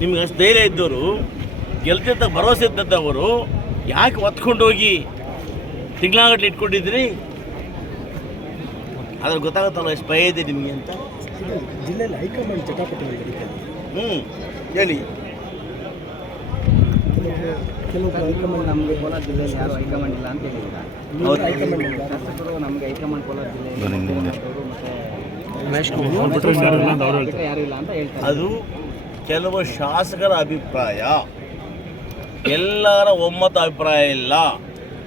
ನಿಮ್ಗೆ ಅಷ್ಟು ಧೈರ್ಯ ಇದ್ದವರು ಗೆಲ್ತಿದ್ದ ಭರವಸೆ ಇದ್ದವರು ಯಾಕೆ ಒತ್ಕೊಂಡು ಹೋಗಿ ತಿಂಗಳಾಗಟ್ಲೆ ಇಟ್ಕೊಂಡಿದ್ರಿ? ಅದ್ರ ಗೊತ್ತಾಗುತ್ತಲ್ಲ ಎಷ್ಟು ಭಯ ಇದೆ ನಿಮಗೆ ಅಂತ. ಜಿಲ್ಲೆಯಲ್ಲಿ ಹೈಕಮಾಂಡ್ ಚಟಾಪಟಿ ಹೇಳಿ. ಕೆಲವು ಹೈಕಮಾಂಡ್ ನಮಗೆ ಕೋಲಾರ ಜಿಲ್ಲೆಯಲ್ಲಿ ಯಾರು ಹೈಕಮಾಂಡ್ ಇಲ್ಲ ಅಂತ ಹೇಳಿಲ್ಲ. ಶಾಸಕರು ನಮಗೆ ಹೈಕಮಾಂಡ್ ಕೋಲಾರ ಜಿಲ್ಲೆಯಲ್ಲಿ ಯಾರು ಇಲ್ಲ ಅಂತ ಹೇಳ್ತಾರೆ. ಅದು ಕೆಲವು ಶಾಸಕರ ಅಭಿಪ್ರಾಯ, ಎಲ್ಲರ ಒಮ್ಮತ ಅಭಿಪ್ರಾಯ ಇಲ್ಲ.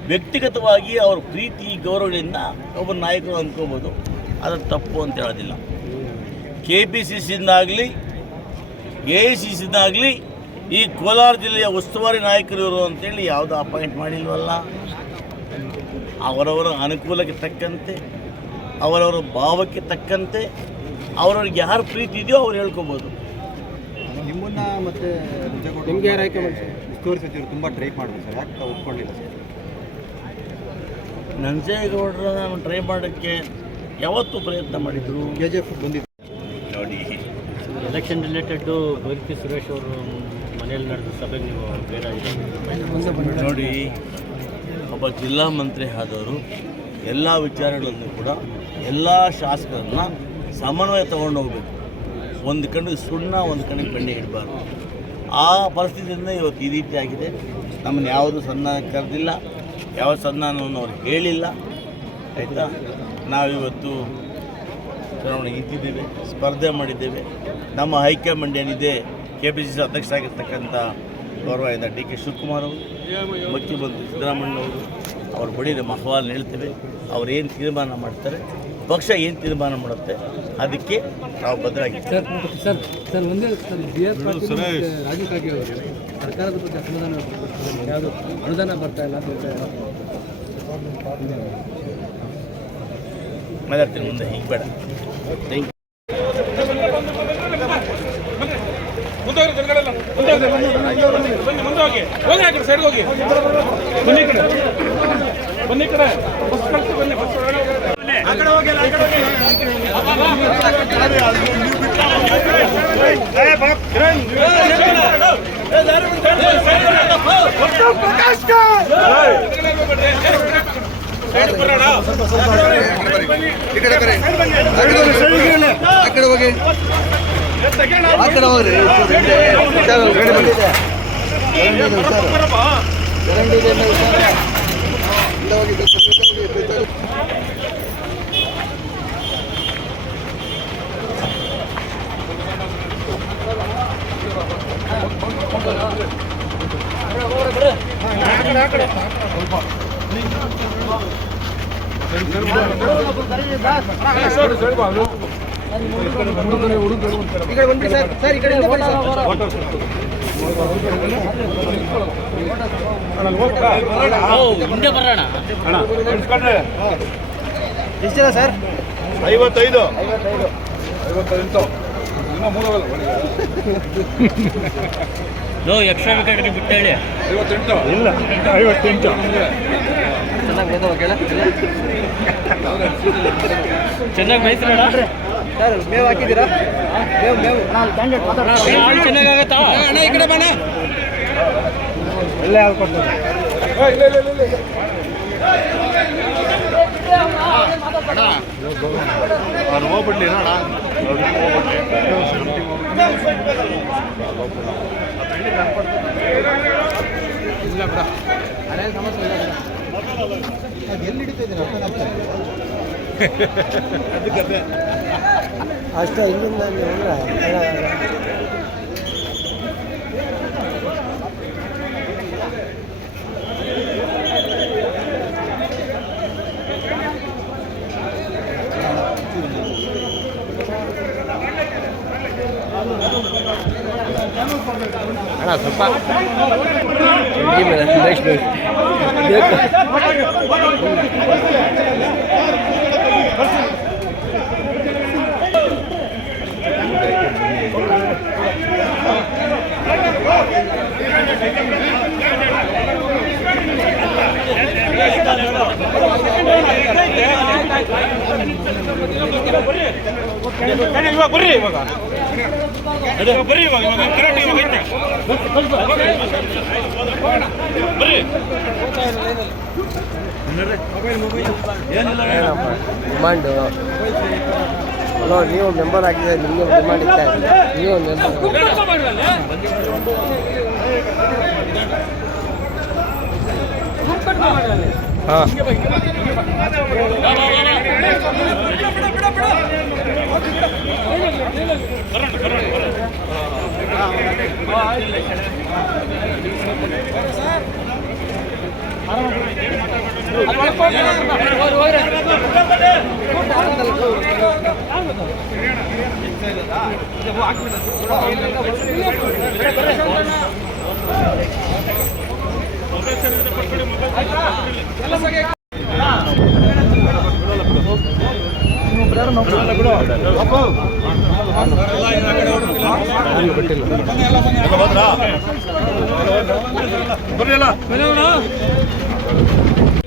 ವ್ಯಕ್ತಿಗತವಾಗಿ ಅವ್ರ ಪ್ರೀತಿ ಗೌರವಗಳಿಂದ ಒಬ್ಬ ನಾಯಕರು ಅಂದ್ಕೋಬೋದು, ಅದು ತಪ್ಪು ಅಂತ ಹೇಳೋದಿಲ್ಲ. KPCCಯಿಂದಾಗಲಿ AICCಯಿಂದಾಗಲಿ ಈ ಕೋಲಾರ ಜಿಲ್ಲೆಯ ಉಸ್ತುವಾರಿ ನಾಯಕರು ಇವರು ಅಂತೇಳಿ ಯಾವುದೂ ಅಪಾಯಿಂಟ್ ಮಾಡಿಲ್ವಲ್ಲ. ಅವರವರ ಅನುಕೂಲಕ್ಕೆ ತಕ್ಕಂತೆ, ಅವರವರ ಭಾವಕ್ಕೆ ತಕ್ಕಂತೆ ಅವ್ರವ್ರಿಗೆ ಯಾರು ಪ್ರೀತಿ ಇದೆಯೋ ಅವ್ರು ಹೇಳ್ಕೊಬೋದು. ನಿಮ್ಮನ್ನ ಮತ್ತೆ ನಿಮ್ಗೆ ಯಾರು ಆಯ್ಕೆ ಮಾಡಿ ಉಸ್ತುವಾರಿ ಸಚಿವರು ತುಂಬ ಟ್ರೈ ಮಾಡಿದ್ರು ಸರ್, ಯಾಕೆ ಒಪ್ಕೊಂಡಿಲ್ಲ ಸರ್? ನಂಜೇಗೌಡರ ನಾನು ಟ್ರೈ ಮಾಡೋಕ್ಕೆ ಯಾವತ್ತೂ ಪ್ರಯತ್ನ ಮಾಡಿದರು. KGF ಬಂದಿದ್ದು ನೋಡಿ, ಎಲೆಕ್ಷನ್ ರಿಲೇಟೆಡ್ಡು ಬೈರತಿ ಸುರೇಶ್ ಅವರು ಮನೆಯಲ್ಲಿ ನಡೆದ ಸಭೆಗೆ ನೀವು ಬೇಡ ನೋಡಿ, ಒಬ್ಬ ಜಿಲ್ಲಾ ಮಂತ್ರಿ ಆದವರು ಎಲ್ಲ ವಿಚಾರಗಳನ್ನು ಕೂಡ ಎಲ್ಲ ಶಾಸಕರನ್ನ ಸಮನ್ವಯ ತೊಗೊಂಡು ಹೋಗ್ಬೇಕು. ಒಂದು ಕಣ್ಣಿಗೆ ಸುಣ್ಣ, ಒಂದು ಕಣ್ಣಿಗೆ ಬೆಣ್ಣೆ ಇಡಬಾರ್ದು. ಆ ಪರಿಸ್ಥಿತಿಯಿಂದ ಇವತ್ತು ಈ ರೀತಿ ಆಗಿದೆ. ನಮ್ಮನ್ನು ಯಾವುದೂ ಸನ್ಮಾನಕ್ಕೆ ಕರೆದಿಲ್ಲ, ಯಾವ ಸನ್ಮಾನವನ್ನು ಅವ್ರು ಹೇಳಿಲ್ಲ. ಆಯಿತಾ, ನಾವಿವತ್ತು ಚುನಾವಣೆಗೆ ನಿಂತಿದ್ದೇವೆ, ಸ್ಪರ್ಧೆ ಮಾಡಿದ್ದೇವೆ. ನಮ್ಮ ಹೈಕಮಾಂಡ್ ಏನಿದೆ, KPCC ಅಧ್ಯಕ್ಷರಾಗಿರ್ತಕ್ಕಂಥ ಗೌರವದಿಂದ DK ಶಿವಕುಮಾರ್ ಅವರು, ಮುಖ್ಯಮಂತ್ರಿ ಸಿದ್ದರಾಮಯ್ಯನವರು, ಅವ್ರ ಬಳಿ ನಮ್ಮ ಅಹವಾಲು ಹೇಳ್ತೇವೆ. ಅವ್ರು ಏನು ತೀರ್ಮಾನ ಮಾಡ್ತಾರೆ, ಪಕ್ಷ ಏನು ತೀರ್ಮಾನ ಮಾಡುತ್ತೆ, ಅದಕ್ಕೆ ನಾವು ಬದ್ಧರಾಗಿದ್ದೇವೆ. ಸರ್ ಒಂದೇ ರಾಜೀವ್ ಕಾಗೆ ಅವರು ಸರ್ಕಾರದ ಬಗ್ಗೆ ಅಸಮಾಧಾನ, ಯಾವುದು ಅನುದಾನ ಬರ್ತಾ ಇಲ್ಲ ಅಂತ ಮಾತಾಡ್ತೀನಿ ಮುಂದೆ, ಈಗ ಬೇಡ. Thank you. ಹಿಂದೆ ಬರೋಣ. ಎಷ್ಟಿದೆ ಸರ್? 55. ನೋ ಎಕ್ಸ್ಟ್ರಾ ಬೇಕಾದ್ರೆ ಬಿಟ್ಟು ಹೇಳಿ. 58 ಇಲ್ಲ, 58. ಚೆನ್ನಾಗಿ ಮೈಸೂರಣ ಸರ್, ಮೇವು ಹಾಕಿದ್ದೀರಾ? ಮೇವು ಚೆನ್ನಾಗಾಗತ್ತಾ? ಈ ಕಡೆ ಬಣ್ಣ ಎಲ್ಲ ಯಾವ್ದು ಕೊಡ್ತಾರೆ? ಅವ್ರು ಹೋಗ್ಬಿಡ್ಲಿ ನೋಡ, ಇಲ್ಲ ಬಿಡ, ಅದೇನು ಸಮಸ್ಯೆ ಇಲ್ಲ. ಎಲ್ಲಿ ಹಿಡಿತಿದ್ದೀರ ಅಷ್ಟೇ ಇಲ್ಲಿಂದ ಅಣ್ಣ ಸ್ವಲ್ಪ ಡಿಮಾಂಡು ಹಲೋ ನೀವು ಮೆಂಬರ್ ಆಗಿದೆ ನಿಮಗೆ ಡಿಮಾಂಡ್ ಇತ್ತ ನೀವು ಹಾಂ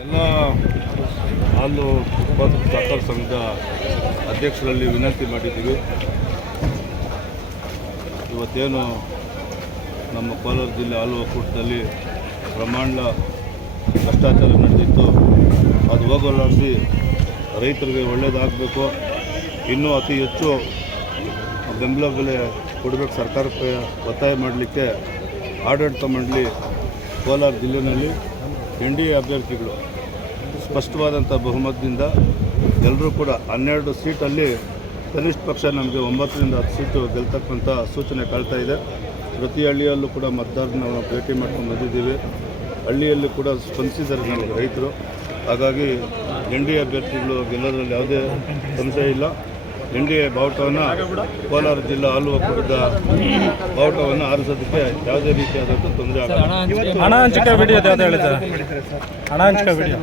ಎಲ್ಲ ಹಾಲು ಉತ್ಪಾದಕ ಸಹಕಾರ ಸಂಘದ ಅಧ್ಯಕ್ಷರಲ್ಲಿ ವಿನಂತಿ ಮಾಡಿದ್ದೀವಿ. ಇವತ್ತೇನು ನಮ್ಮ ಕೋಲಾರ ಜಿಲ್ಲೆ ಹಾಲು ಒಕ್ಕೂಟದಲ್ಲಿ ಬ್ರಹ್ಮಾಂಡ ಭ್ರಷ್ಟಾಚಾರ ನಡೆದಿತ್ತು, ಅದು ಹೋಗಲಾಡಿಸಿ ರೈತರಿಗೆ ಒಳ್ಳೆಯದಾಗಬೇಕು, ಇನ್ನೂ ಅತಿ ಹೆಚ್ಚು ಬೆಂಬಲ ಬೆಲೆ ಕೊಡಬೇಕು ಸರ್ಕಾರಕ್ಕೆ ಒತ್ತಾಯ ಮಾಡಲಿಕ್ಕೆ ಆಡಳಿತ ಮಂಡಳಿ ಕೋಲಾರ ಜಿಲ್ಲೆಯಲ್ಲಿ NDA ಅಭ್ಯರ್ಥಿಗಳು ಸ್ಪಷ್ಟವಾದಂಥ ಬಹುಮತದಿಂದ ಎಲ್ಲರೂ ಕೂಡ 12 ಸೀಟಲ್ಲಿ ಕನಿಷ್ಠ ಪಕ್ಷ ನಮಗೆ 9ರಿಂದ 10 ಸೀಟು ಗೆಲ್ತಕ್ಕಂಥ ಸೂಚನೆ ಕಾಣ್ತಾ ಇದೆ. ಪ್ರತಿ ಹಳ್ಳಿಯಲ್ಲೂ ಕೂಡ ಮತದಾರನ ಭೇಟಿ ಮಾಡ್ಕೊಂಡು ಬಂದಿದ್ದೀವಿ. ಹಳ್ಳಿಯಲ್ಲಿ ಕೂಡ ಸ್ಪಂದಿಸಿದ್ದಾರೆ ನಮಗೆ ರೈತರು. ಹಾಗಾಗಿ NDA ಅಭ್ಯರ್ಥಿಗಳು ಗೆಲ್ಲೋದ್ರಲ್ಲಿ ಯಾವುದೇ ಸಂಶಯ ಇಲ್ಲ. NDA ಬಾವುಟವನ್ನು ಕೋಲಾರ ಜಿಲ್ಲಾ ಹಾಲು ಒಕ್ಕೂಟದ ಬಾವುಟವನ್ನು ಆರಿಸೋದಕ್ಕೆ ಯಾವುದೇ ರೀತಿಯಾದಂಥ ತೊಂದರೆ ಆಗಲ್ಲ. ಹಣ ಹಂಚಿಕೆ ವಿಡಿಯೋ ಯಾವ್ದು ಹೇಳಿದ್ದಾರೆ? ಹಣ ಹಂಚಿಕೆ ವಿಡಿಯೋ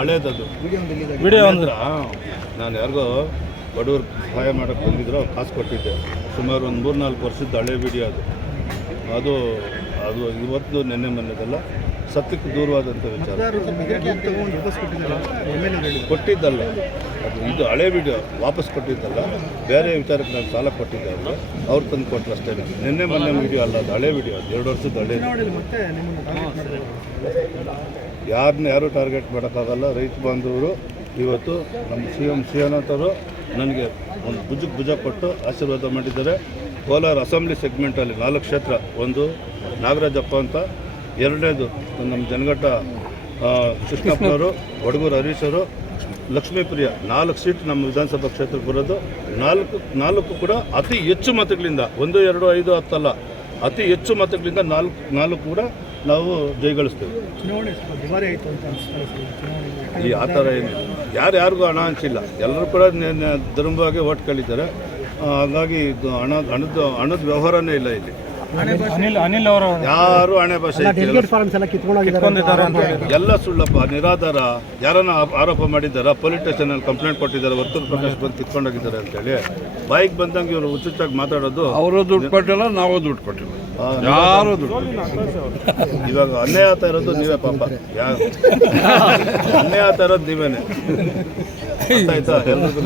ಹಳೇದದು ವಿಡಿಯೋ ಅಂದ್ರೆ ನಾನು ಯಾರಿಗೋ ಬಡವರು ಸಹಾಯ ಮಾಡೋಕ್ಕೆ ಬಂದಿದ್ರು, ಕಾಸು ಕೊಟ್ಟಿದ್ದೆ. ಸುಮಾರು ಒಂದು 3-4 ವರ್ಷದ ಹಳೆ ವಿಡಿಯೋ ಅದು ಅದು ಇವತ್ತು ನೆನ್ನೆ ಮೊನ್ನೆದಲ್ಲ, ಸತ್ಯಕ್ಕೆ ದೂರವಾದಂಥ ವಿಚಾರ. ಕೊಟ್ಟಿದ್ದಲ್ಲ ಅದು, ಇದು ಹಳೆ ವಿಡಿಯೋ ವಾಪಸ್ ಕೊಟ್ಟಿದ್ದಲ್ಲ, ಬೇರೆ ವಿಚಾರಕ್ಕೆ ನಾನು ಸಾಲ ಕೊಟ್ಟಿದ್ದೆ. ಅವ್ರು ತಂದು ಕೊಟ್ಟರು ಅಷ್ಟೇ. ನಿನ್ನೆ ಮೊನ್ನೆ ವಿಡಿಯೋ ಅಲ್ಲ, ಅದು ಹಳೆ ವಿಡಿಯೋ, 2 ವರ್ಷದ ಹಳೆ. ಯಾರು ಟಾರ್ಗೆಟ್ ಮಾಡೋಕ್ಕಾಗಲ್ಲ. ರೈತ ಬಾಂಧವರು ಇವತ್ತು ನಮ್ಮ ಶ್ರೀನಾಥವರು ನನಗೆ ಒಂದು ಭುಜ ಕೊಟ್ಟು ಆಶೀರ್ವಾದ ಮಾಡಿದ್ದಾರೆ. ಕೋಲಾರ ಅಸೆಂಬ್ಲಿ ಸೆಗ್ಮೆಂಟಲ್ಲಿ 4 ಕ್ಷೇತ್ರ, ಒಂದು ನಾಗರಾಜಪ್ಪ ಅಂತ, ಎರಡನೇದು ನಮ್ಮ ಜನಘಟ್ಟ ಕೃಷ್ಣಪ್ಪನವರು, ವಡಗೂರು ಹರೀಶರು, ಲಕ್ಷ್ಮೀಪ್ರಿಯ, 4 ಸೀಟ್ ನಮ್ಮ ವಿಧಾನಸಭಾ ಕ್ಷೇತ್ರಕ್ಕೆ ಬರೋದು. 4 ಕೂಡ ಅತಿ ಹೆಚ್ಚು ಮತಗಳಿಂದ, 1, 2, 5, 10 ಅಲ್ಲ, ಅತಿ ಹೆಚ್ಚು ಮತಗಳಿಂದ 4 ಕೂಡ ನಾವು ಜಯಗಳಿಸ್ತೇವೆ. ಈ ಆ ಥರ ಏನಿಲ್ಲ, ಯಾರಿಗೂ ಹಣ ಹಂಚಿಲ್ಲ, ಎಲ್ಲರೂ ಕೂಡ ಧರ್ಮವಾಗಿ ಓಟ್ ಕೇಳಿದ್ದಾರೆ. ಹಾಗಾಗಿ ಇದು ಹಣದ ವ್ಯವಹಾರನೇ ಇಲ್ಲ ಇಲ್ಲಿ. ಅನಿಲ್ ಅವರು ಯಾರು ಹಣೆ ಭಾಷೆ ಎಲ್ಲ ಸುಳ್ಳಪ್ಪ, ನಿರಾಧಾರ. ಯಾರನ್ನ ಆರೋಪ ಮಾಡಿದ್ದಾರ, ಪೊಲೀಸ್ ಸ್ಟೇಷನಲ್ಲಿ ಕಂಪ್ಲೇಂಟ್ ಕೊಟ್ಟಿದ್ದಾರೆ, ವರ್ತೂರು ಪ್ರಕಾಶ್ ಬಂದು ಕಿತ್ಕೊಂಡೋಗಿದ್ದಾರೆ ಅಂತೇಳಿ. ಬಾಯಿಗೆ ಬಂದಂಗೆ ಇವರು ಹುಚ್ಚುಚ್ಚಾಗಿ ಮಾತಾಡೋದು. ಅವರು ದುಡ್ಡು ಕೊಟ್ಟಿಲ್ಲ, ನಾವು ದುಡ್ಡು ಕೊಟ್ಟಿಲ್ಲ, ಯಾರು ದುಡ್ಡು. ಇವಾಗ ಅನ್ಯಾಯ ಆಗ್ತಾ ಇರೋದು ನೀವೇ ಪಾಪ, ಅನ್ಯಾಯ ಆಗ್ತಾ ಇರೋದು ನೀವೇನೆ. ಆಯ್ತಾ ಎಲ್ರಿಗೂ